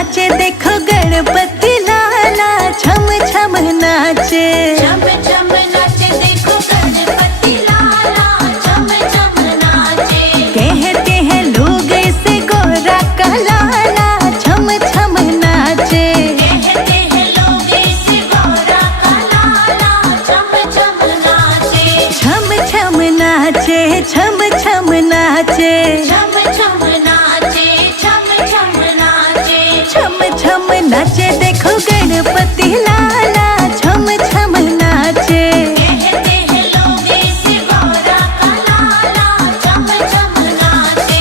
नाचे देखो गणपति लाला, छम छम नाचे। छम छम नाचे देखो गणपति लाला, छम छम नाचे। कहते हैं लोग इसे गोरा का लाला, छम छम नाचे। कहते हैं लोग इसे गोरा का लाला, छम छम नाचे। छम छम नाचे, छम छम नाचे। छम छम नाचे, छम छम नाचे। छम छम नाचे देखो गणपति लाला, छम छम नाचे। कहते हैं लोग इसे गोरा का लाला, छम छम नाचे।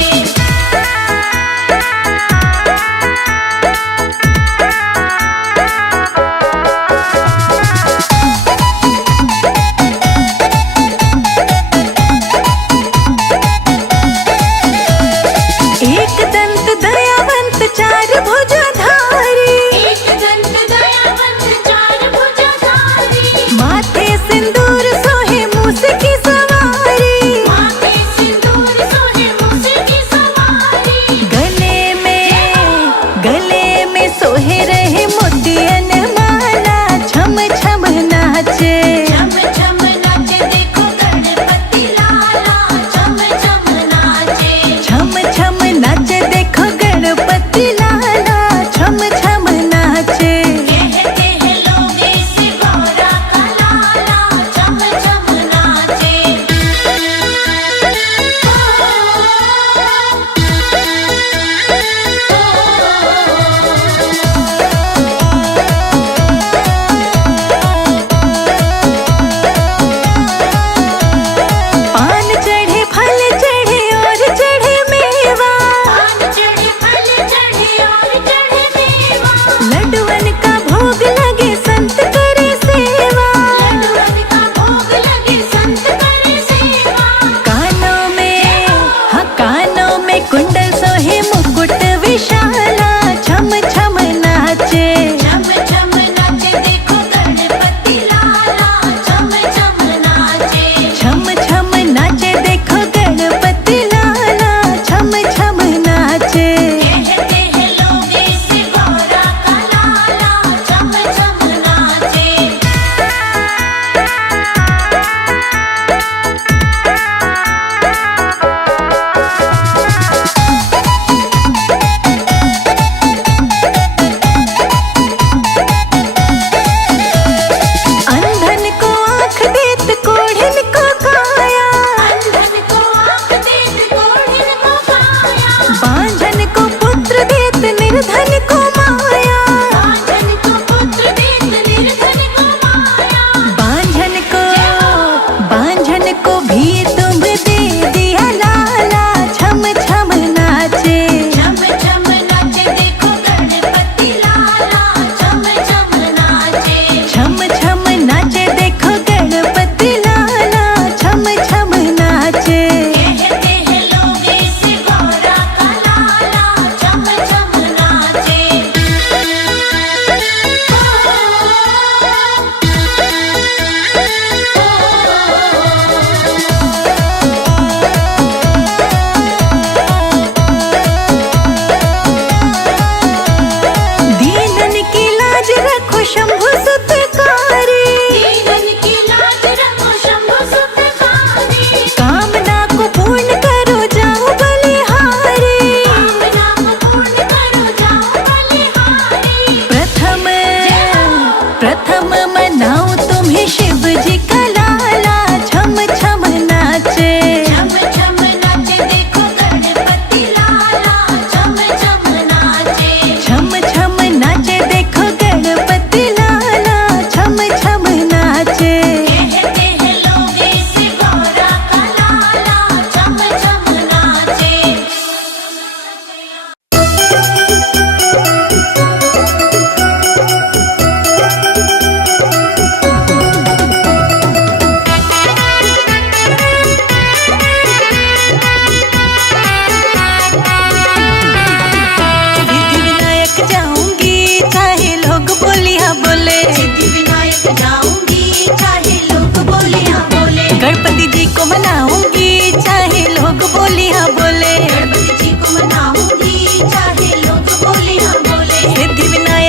एक दंत दयावंत चार भुजाधारी, एक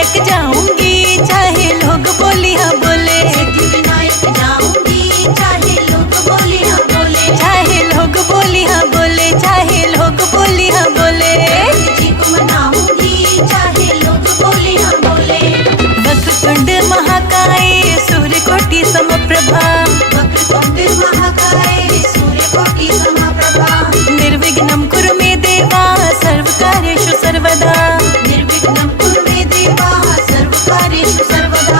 विनायक जाऊंगी चाहे लोग बोली हाँ बोले, सिद्धि विनायक जाऊंगी चाहे लोग बोली हाँ बोले, चाहे लोग बोली हाँ बोले, चाहे लोग बोली हाँ बोले। जी को मनाऊंगी चाहे लोग बोली हाँ बोले। वक्रतुंड महाकाय सूर्यकोटि समप्रभा, वक्रतुंड महाकाय सूर्यकोटि समप्रभा, निर्विघ्नं कुरु मे देवा सर्वकार्येषु सर्वदा, निर्विघ्नं कुरु मे देवा सर्वकार्येषु सर्वदा।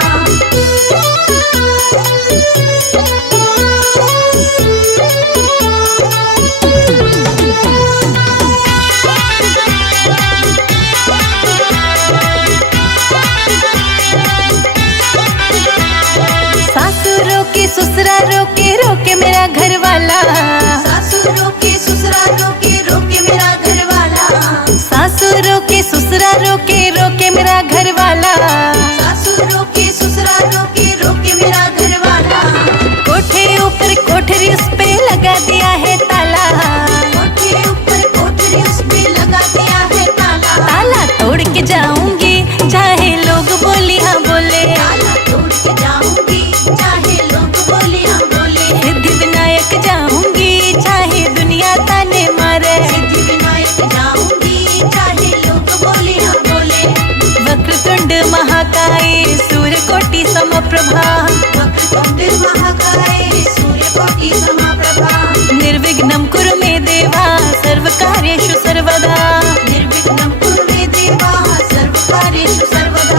सासू रोके ससुरा रोके रोके मेरा घर वाला, सासू रोके ससुरा रोके रोके मेरा घर वाला, सासू रोके ससुरा रोके रोके मेरा घर वाला। सासू रोके ससुरा रोके रोके मेरा घर वाला, कोठे ऊपर कोठरी उस पे लगा दिया है ताला, कोठे ऊपर कोठरी उस पे लगा दिया है ताला, ताला तोड़ के जाऊंगी चाहे लोग बोली हाँ बोले, ताला तोड़ के जाऊंगी चाहे लोग बोली हाँ बोले, सिद्धि विनायक जाऊंगी चाहे दुनिया ताने मारे, सिद्धि विनायक जाऊंगी चाहे लोग बोली हाँ बोले। वक्रतुंड महाकाय सूर्यकोटि समप्रभा, वक्रतुंड महाकाय सूर्यकोटि समप्रभा, निर्विघ्नं कुरु मे देवा सर्वकार्येषु सर्वदा, निर्विघ्नं कुरु मे देवा सर्वकार्येषु सर्वदा।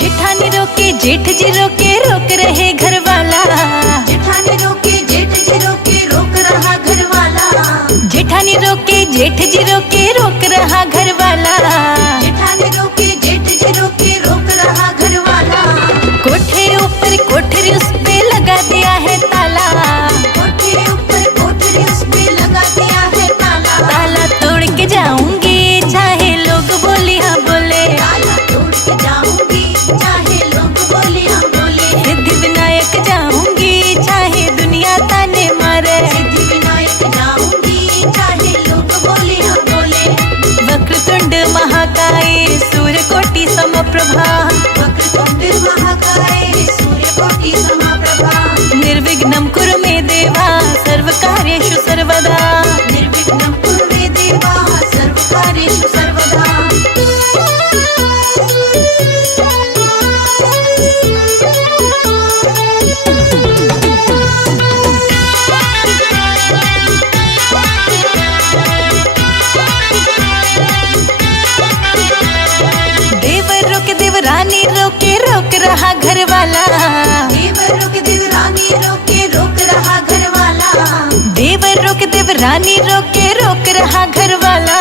जेठानी रोके जेठ जी रोके रोक रहे घर वाला, जेठानी रोके जेठ जी रोके रोक रहा घर वाला, जेठानी रोके जेठ जी रोके रोक रहा घर वाला, जेठानी रोके जेठ जी रोके रोक रहा घर वाला, कोठे ऊपर कोठरी उस पे लगा दिया है ताला, कोठे ऊपर कोठरी उस पे लगा दिया है ताला, ताला तोड़ के जाऊंगी चाहे लोग बोली हाँ बोले, ताला तोड़ के जाऊंगी चाहे लोग बोली हाँ बोले, सिद्धि विनायक जाऊंगी चाहे दुनिया ताने मारे, सिद्धि विनायक जाऊंगी चाहे लोग बोली हाँ बोले। वक्रतुंड महाकाय सूर्यकोटि समप्रभा, वक्रतुंड महाकाय सूर्यकोटि समप्रभा, निर्विघ्नं कुरु मे देवा सर्वकार्येषु सर्वदा, निर्विघ्नं कुरु मे देवा सर्वकार्येषु सर्वदा। देवर रोके देवरानी रोके रोक रहा घर वाला, देवर रोके देवरानी रोके रोक रहा घर वाला, देवर रोके देवरानी रोके रोक रहा घर वाला,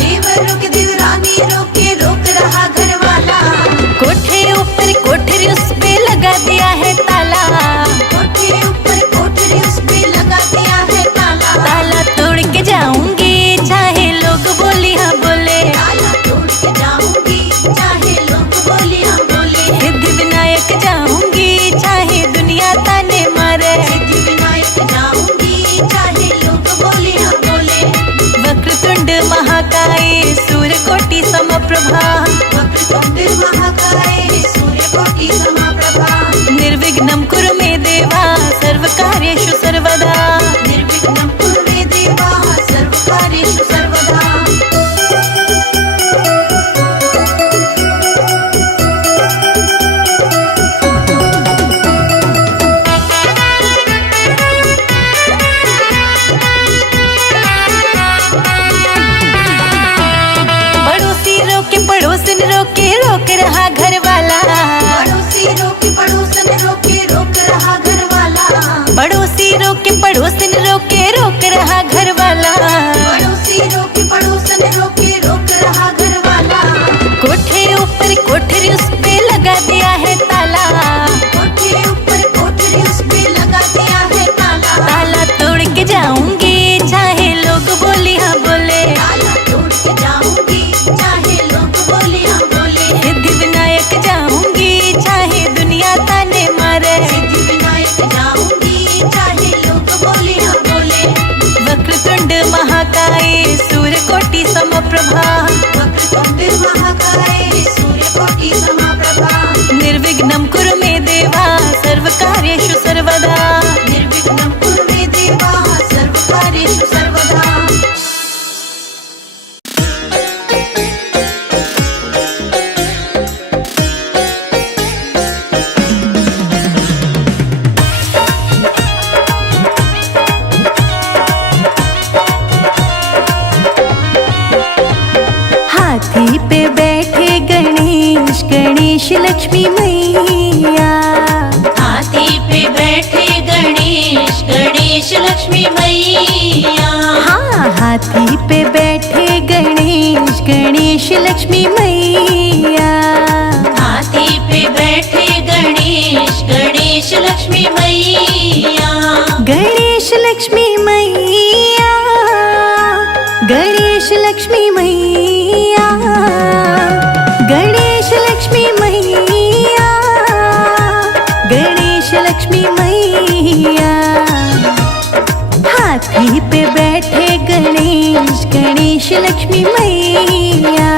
देवर रोके देवरानी रोके रोक रहा घर वाला, कोठे ऊपर कोठरी उस पे लगा दिया है ताला, कोठे ऊपर कोठरी उस पे लगा दिया है ताला, ताला तोड़ के जाऊंगी चाहे लोग बोली हाँ बोले, ताला तोड़ के जाऊंगी चाहे लोग बोली हाँ बोले, सिद्धि विनायक जाऊंगी चाहे दुनिया ताने मारे, सिद्धि विनायक जाऊंगी चाहे लोग बोली हाँ बोले। वक्रतुंड महाकाय सूर्यकोटि समप्रभा, वक्रतुंड महाकाय सूर्यकोटि समप्रभा, निर्विघ्नं कुरु मे देवा सर्वकार्येषु सर्वदा, निर्विघ्नं कुरु मे देवा सर्वकार्येषु सर्वदा। पड़ोसी रोके पड़ोसन रोके रोक रहा घर वाला, पड़ोसी रोके पड़ोसन रोके रोक रहा घर वाला, पड़ोसी रोके पड़ोसन प्रभा, वक्रतुण्ड महाकाय सूर्यकोटि समप्रभा, निर्विघ्नं कुरु मे देवा सर्वकार्येषु सर्वदा। निर्विघ्नं कुरु मे देवा सर्वकार्येषु सर्वदा। हाथी पे बैठे गणेश, गणेश लक्ष्मी मैया। हाथी पे बैठे गणेश, गणेश लक्ष्मी मैया। हाँ, हाथी पे बैठे गणेश, गणेश लक्ष्मी मैया। हाथी पे बैठे गणेश, गणेश लक्ष्मी मैया। गणेश लक्ष्मी मैया, गणेश लक्ष्मी मैया, गणेश लक्ष्मी मैया, गणेश लक्ष्मी मैया। हाथी पे बैठे गणेश, गणेश लक्ष्मी मैया।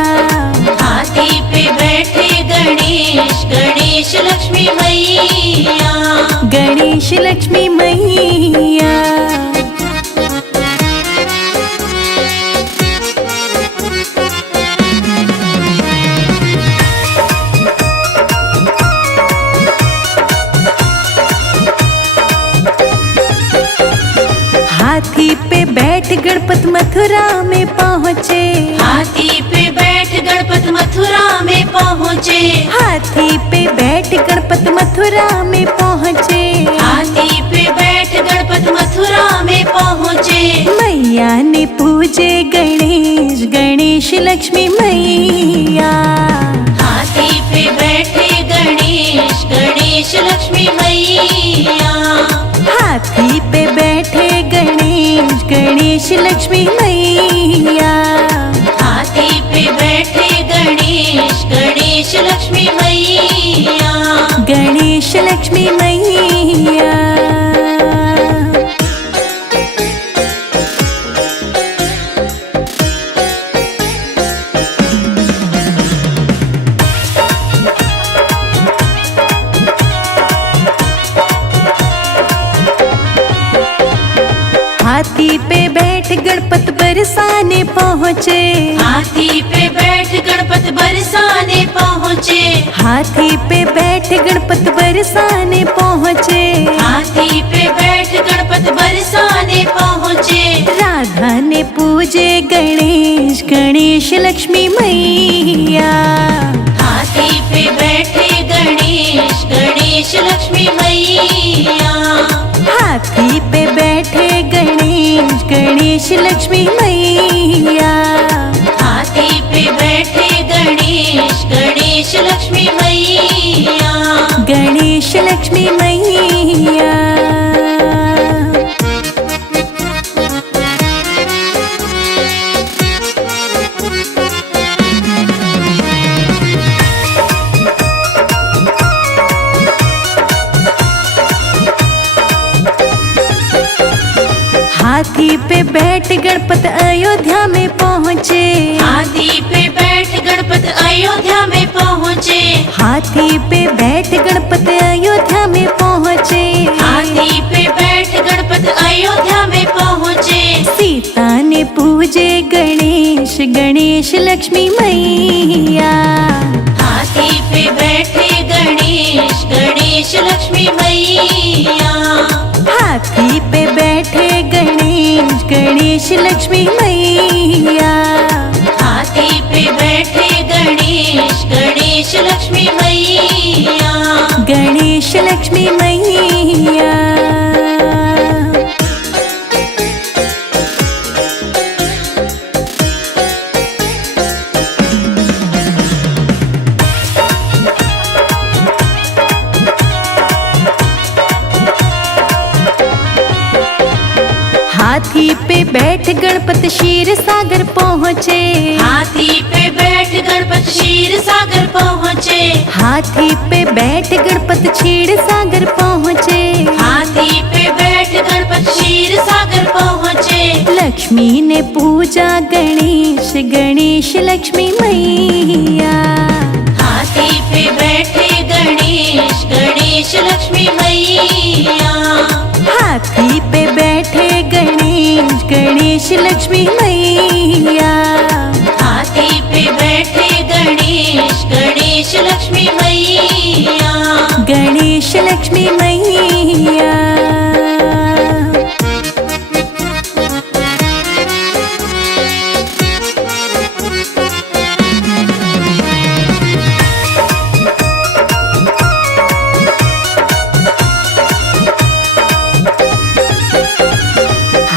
हाथी पे बैठे गणेश, गणेश लक्ष्मी मैया। गणेश लक्ष्मी मैया। हाथी पे बैठ गणपत मथुरा में पहुँचे। हाथी पे बैठ गणपत मथुरा में पहुँचे। हाथी पे बैठ गणपत मथुरा में पहुँचे। हाथी पे बैठ गणपत मथुरा में पहुँचे। मैया ने पूजे गणेश, गणेश लक्ष्मी मैया। हाथी पे बैठे गणेश, गणेश लक्ष्मी मैया। हाथी पे बैठे गणेश, गणेश लक्ष्मी मैया। हाथी पे बैठे गणेश, गणेश लक्ष्मी मैया। गणेश लक्ष्मी मैया। हाथी पे बैठ गणपत बरसाने पहुँचे। हाथी पे बैठ गणपत बरसाने पहुँचे। हाथी पे बैठ गणपत बरसाने पहुँचे। हाथी पे बैठ गणपत बरसाने पहुँचे। राधा ने पूजे गणेश, गणेश लक्ष्मी मैया। हाथी पे बैठे गणेश, गणेश लक्ष्मी मैया। हाथी पे बैठे गणेश, गणेश लक्ष्मी मैया। हाथी पे बैठे गणेश, गणेश लक्ष्मी मैया। गणेश लक्ष्मी मैया। हाथी पे बैठ गणपत अयोध्या में पहुँचे। हाथी पे बैठ गणपत अयोध्या में पहुँचे। हाथी पे बैठ गणपत अयोध्या में पहुँचे। हाथी पे बैठ गणपत अयोध्या में पहुँचे। सीता ने पूजे गणेश, गणेश लक्ष्मी मैया। हाथी पे बैठे गणेश, गणेश लक्ष्मी मैया। हाथी पे बैठे गणेश, गणेश लक्ष्मी मैया। हाथी पे बैठे गणेश, गणेश लक्ष्मी मैया। गणेश लक्ष्मी मैया। हाथी पे बैठ गणपत क्षीर सागर पहुँचे। हाथी पे बैठ गणपत क्षीर सागर पहुँचे। हाथी पे बैठ गणपत क्षीर सागर पहुँचे। हाथी पे बैठ गणपत क्षीर सागर पहुँचे। लक्ष्मी ने पूजा गणेश गणेश लक्ष्मी मैया। हाथी पे बैठे गणेश गणेश लक्ष्मी मैया। हाथी पे बैठे गणेश गणेश लक्ष्मी मैया। हाथी पे बैठे गणेश गणेश लक्ष्मी मैया। गणेश लक्ष्मी मैया।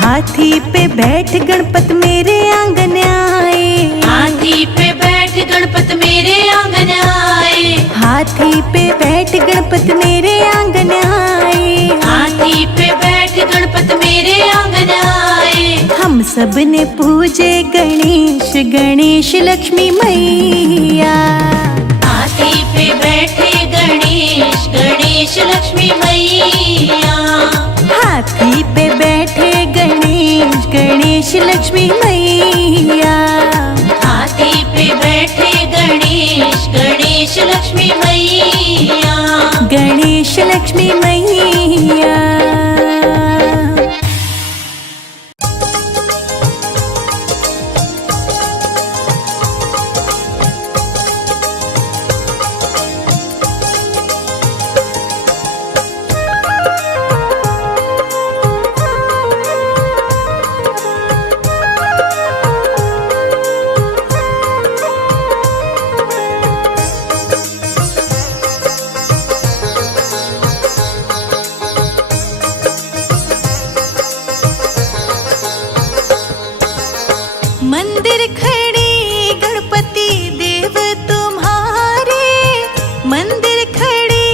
हाथी पे बैठ गणपत मेरे आंगन आए। हाथी पे बैठ गणपत मेरे आंगन आए। हाथी पे बैठ गणपत मेरे आंगन आए। हाथी पे बैठ गणपत मेरे आंगन आए। हम सब ने पूजे गणेश गणेश लक्ष्मी मैया। हाथी पे बैठे गणेश गणेश लक्ष्मी मैया। हाथी पे बैठे गणेश गणेश लक्ष्मी मैया। हाथी पे बैठे गणेश गणेश लक्ष्मी मैया। गणेश लक्ष्मी मैया। मंदिर खड़े गणपति देव तुम्हारे। मंदिर खड़े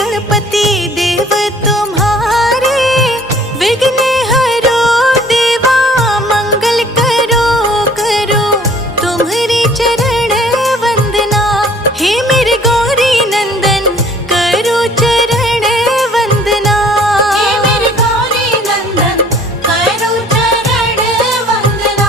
गणपति देव तुम्हारे। विघ्न हरो देवा मंगल करो करो तुम्हारे चरण वंदना। हे मेरे गौरी नंदन करो चरण वंदना। हे मेरे गौरी नंदन करो चरण वंदना।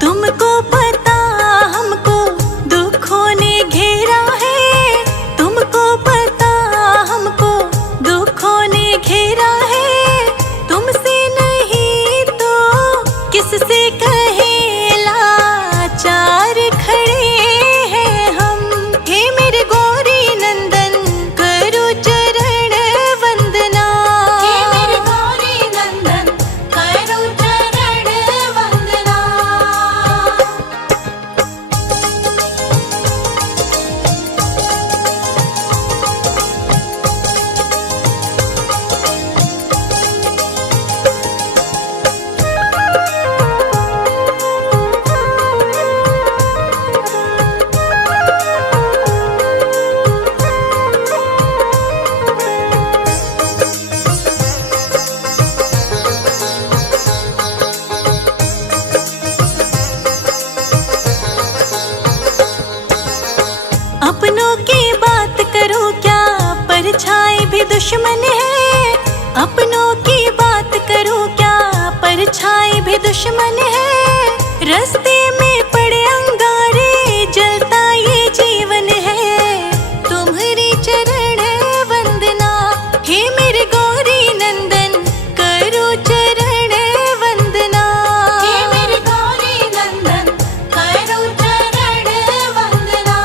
तुमको पता हमको दुखों ने घेरा है। तुमको पता हमको दुखों ने घेरा है। तुमसे नहीं तो किससे कहे लाचार खड़े हैं हम। हे मेरे गौरी नंदन करो चरण वंदना। हे मेरे गौरी नंदन करो चरण वंदना। अपनों की बात करो क्या परछाई भी दुश्मन है। अपनों की बात करो क्या परछाई भी दुश्मन है। रास्ते में पड़े अंगारे जलता ये जीवन है। तुम्हारी चरण वंदना। हे मेरे गौरी नंदन करो चरण वंदना। हे मेरे गौरी नंदन करो चरण वंदना।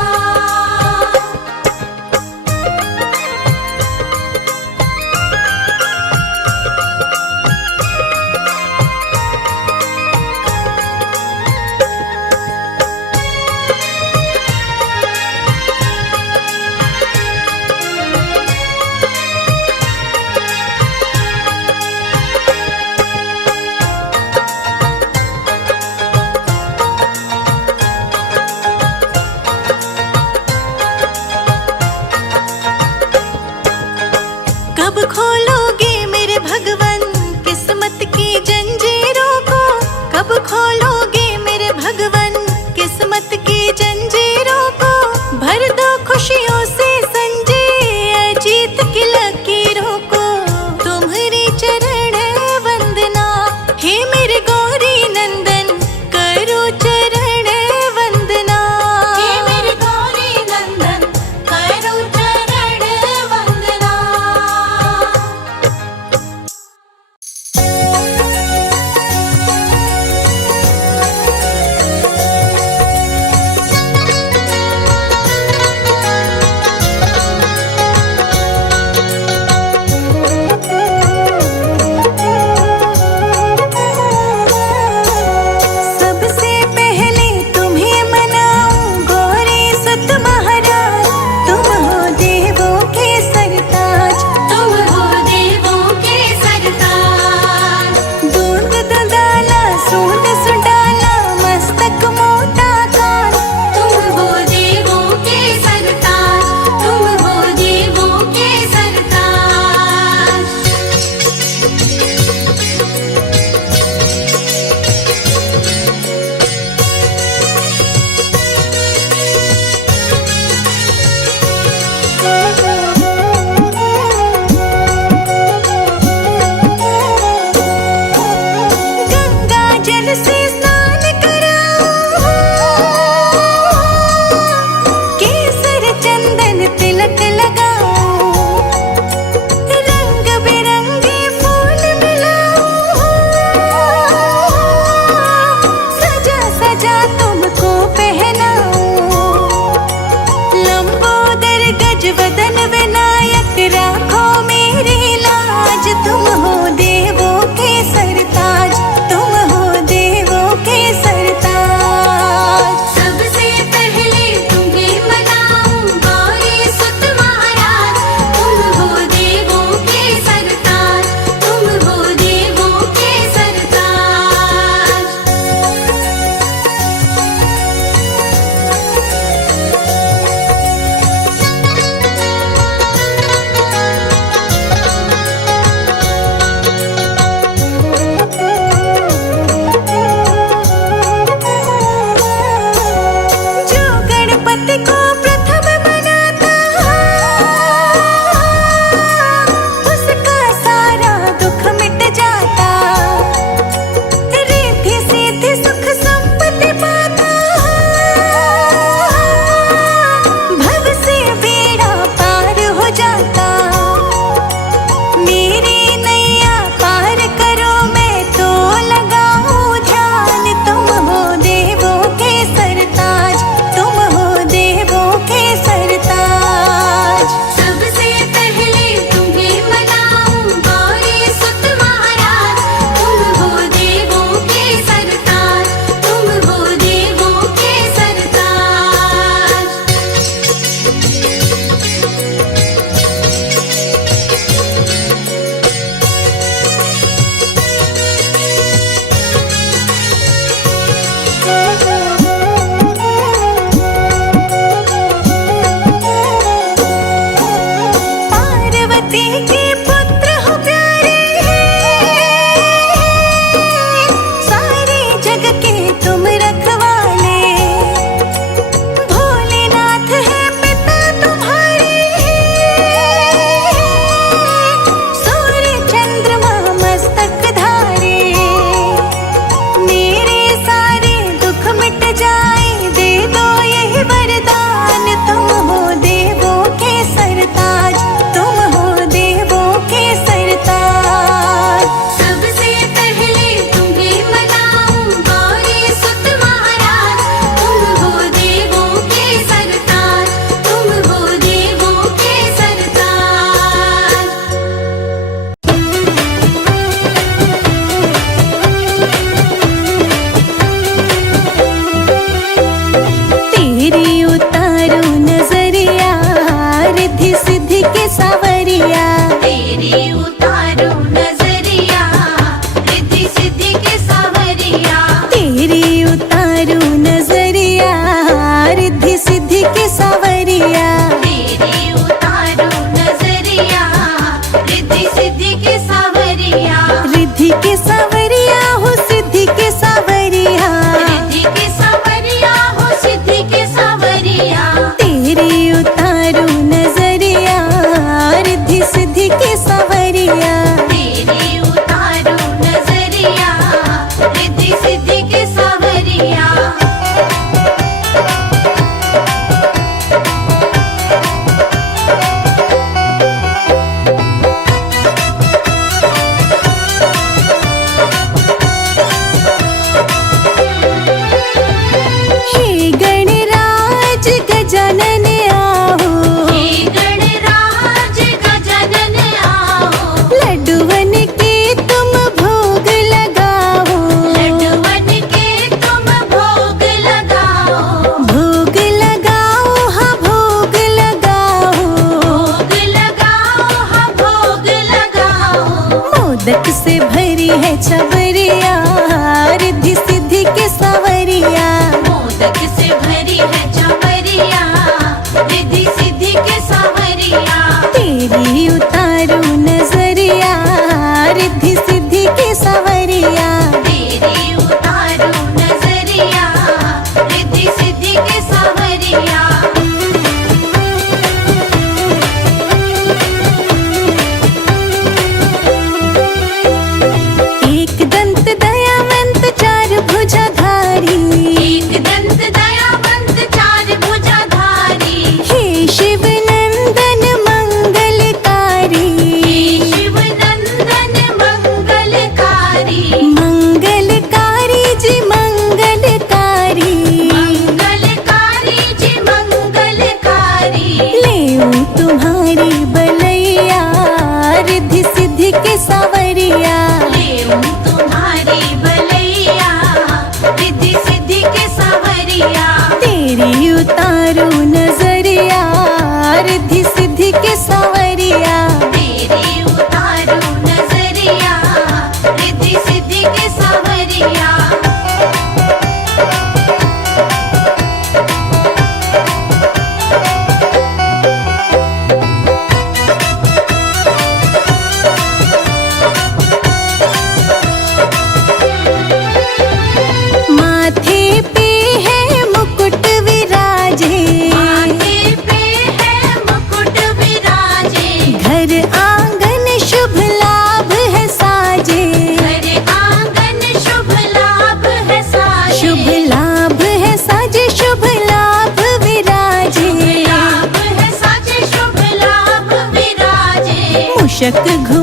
चक घुमा